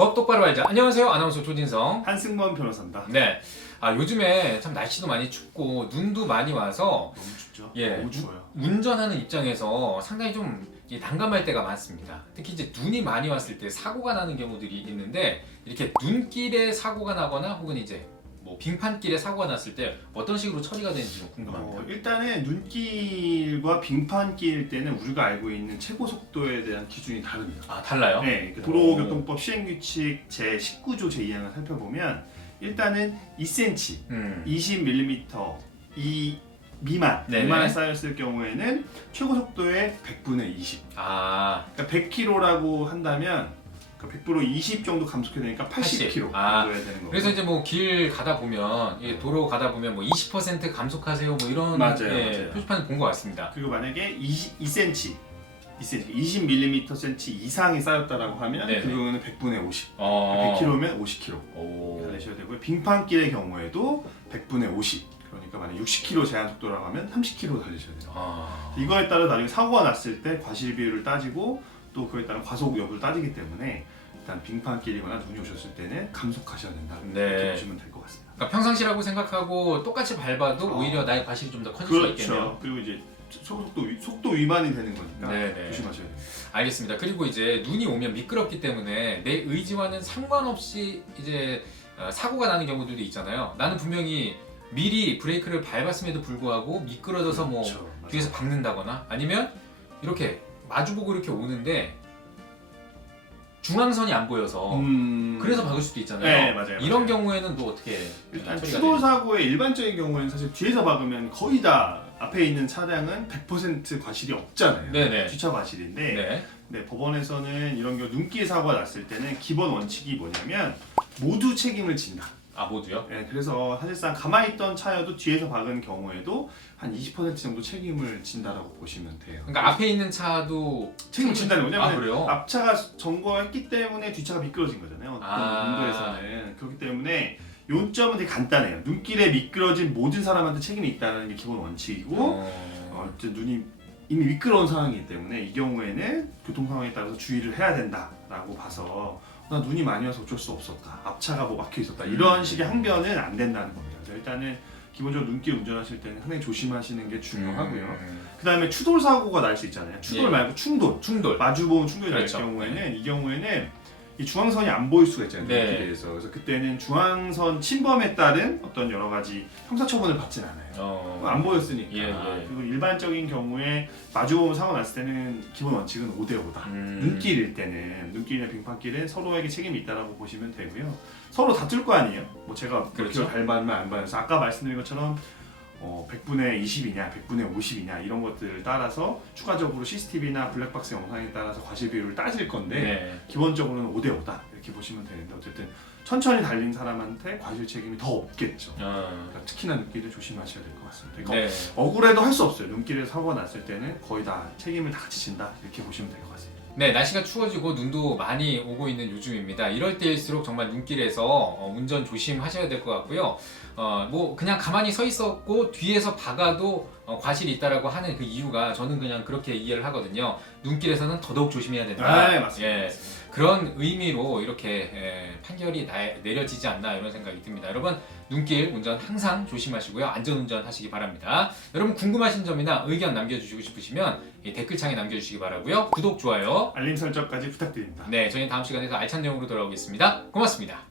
법 똑바로 알자. 안녕하세요. 아나운서 조진성. 한승범 변호사입니다. 네. 요즘에 참 날씨도 많이 춥고 눈도 많이 와서 너무 춥죠? 예, 너무 추워요. 운전하는 입장에서 상당히 좀 난감할 때가 많습니다. 특히 이제 눈이 많이 왔을 때 사고가 나는 경우들이 있는데 이렇게 눈길에 사고가 나거나 혹은 이제 뭐 빙판길에 사고가 났을 때 어떤 식으로 처리가 되는지 좀 궁금합니다. 일단은 눈길과 빙판길일 때는 우리가 알고 있는 최고 속도에 대한 기준이 다릅니다. 달라요? 네, 그 도로교통법 시행규칙 제19조 제2항을 살펴보면 일단은 2cm, 20mm 이 미만에 쌓였을 경우에는 최고 속도의 100분의 20. 그러니까 100km라고 한다면 100% 20 정도 감속해야 되니까 80km 정도 해야 되는 거고. 그래서 이제 뭐 길 가다 보면 도로 가다 보면 뭐 20% 감속하세요 뭐 이런 맞아요. 표지판을 본 것 같습니다. 그리고 만약에 2cm 20mm 이상이 쌓였다라고 하면 그 경우는 100분의 50. 100km면 50km 달리셔야 되고요. 빙판길의 경우에도 100분의 50. 그러니까 만약 60km 제한 속도라고 하면 30km 달리셔야 돼요. 이거에 따라 나중에 사고가 났을 때 과실 비율을 따지고 또 그에 따른 과속 여부를 따지기 때문에 일단 빙판길이거나 눈이 오셨을 때는 감속하셔야 된다. 이렇게 보시면 될 것 같습니다. 그러니까 평상시라고 생각하고 똑같이 밟아도 오히려 나의 과실이 좀 더 커질 수가 있겠네요. 그리고 이제 속도 위반이 되는 거니까 조심하셔야 돼요. 알겠습니다. 그리고 이제 눈이 오면 미끄럽기 때문에 내 의지와는 상관없이 이제 사고가 나는 경우들도 있잖아요. 나는 분명히 미리 브레이크를 밟았음에도 불구하고 미끄러져서 뭐 뒤에서 박는다거나 아니면 이렇게 마주보고 이렇게 오는데 중앙선이 안 보여서 그래서 박을 수도 있잖아요. 네, 맞아요. 이런 경우에는 또 어떻게 일단 추돌 사고의 일반적인 경우에는 사실 뒤에서 박으면 거의 다 앞에 있는 차량은 100% 과실이 없잖아요. 네네. 주차 과실인데 법원에서는 이런 경우 눈길 사고가 났을 때는 기본 원칙이 뭐냐면 모두 책임을 진다. 모두요? 네, 그래서 사실상 가만히 있던 차여도 뒤에서 박은 경우에도 한 20% 정도 책임을 진다라고 보시면 돼요. 그러니까 앞에 있는 차도 책임을 진다는 거냐? 그래요? 앞차가 점거했기 때문에 뒤차가 미끄러진 거잖아요. 인도에서는. 그렇기 때문에 요점은 되게 간단해요. 눈길에 미끄러진 모든 사람한테 책임이 있다는 게 기본 원칙이고 눈이 이미 미끄러운 상황이기 때문에 이 경우에는 교통 상황에 따라서 주의를 해야 된다라고 봐서 나 눈이 많이 와서 어쩔 수 없었다. 앞차가 뭐 막혀 있었다. 이런 식의 항변은 안 된다는 겁니다. 일단은 기본적으로 눈길 운전하실 때는 상당히 조심하시는 게 중요하고요. 그 다음에 추돌 사고가 날 수 있잖아요. 추돌 말고 충돌. 마주보면 충돌이 날 경우에는 이 경우에는 이 중앙선이 안 보일 수가 있잖아요. 눈길에 대해서. 그래서 그때는 중앙선 침범에 따른 어떤 여러 가지 형사처분을 받진 않아요. 안 보였으니까. 그리고 일반적인 경우에 마주보면 사고 났을 때는 기본 원칙은 5대5다. 눈길일 때는 눈길이나 빙판길은 서로에게 책임이 있다라고 보시면 되고요. 서로 다툴 거 아니에요. 뭐 제가 몇 킬로 밟았나 안 밟았나. 아까 말씀드린 것처럼 100분의 20이냐, 100분의 50이냐 이런 것들을 따라서 추가적으로 CCTV나 블랙박스 영상에 따라서 과실 비율을 따질 건데 기본적으로는 5대5다 이렇게 보시면 되는데 어쨌든 천천히 달린 사람한테 과실 책임이 더 없겠죠. 그러니까 특히나 눈길을 조심하셔야 될 것 같습니다. 그러니까 억울해도 할 수 없어요. 눈길에 사고가 났을 때는 거의 다 책임을 다 같이 진다 이렇게 보시면 될 것 같습니다. 네, 날씨가 추워지고 눈도 많이 오고 있는 요즘입니다. 이럴 때일수록 정말 눈길에서 운전 조심하셔야 될 것 같고요. 뭐 그냥 가만히 서 있었고 뒤에서 박아도 과실이 있다라고 하는 그 이유가 저는 그냥 그렇게 이해를 하거든요. 눈길에서는 더더욱 조심해야 된다. 네, 맞습니다. 그런 의미로 이렇게 판결이 내려지지 않나 이런 생각이 듭니다. 여러분 눈길 운전 항상 조심하시고요. 안전운전 하시기 바랍니다. 여러분 궁금하신 점이나 의견 남겨주시고 싶으시면 댓글창에 남겨주시기 바라고요. 구독, 좋아요, 알림 설정까지 부탁드립니다. 네, 저희는 다음 시간에 더 알찬 내용으로 돌아오겠습니다. 고맙습니다.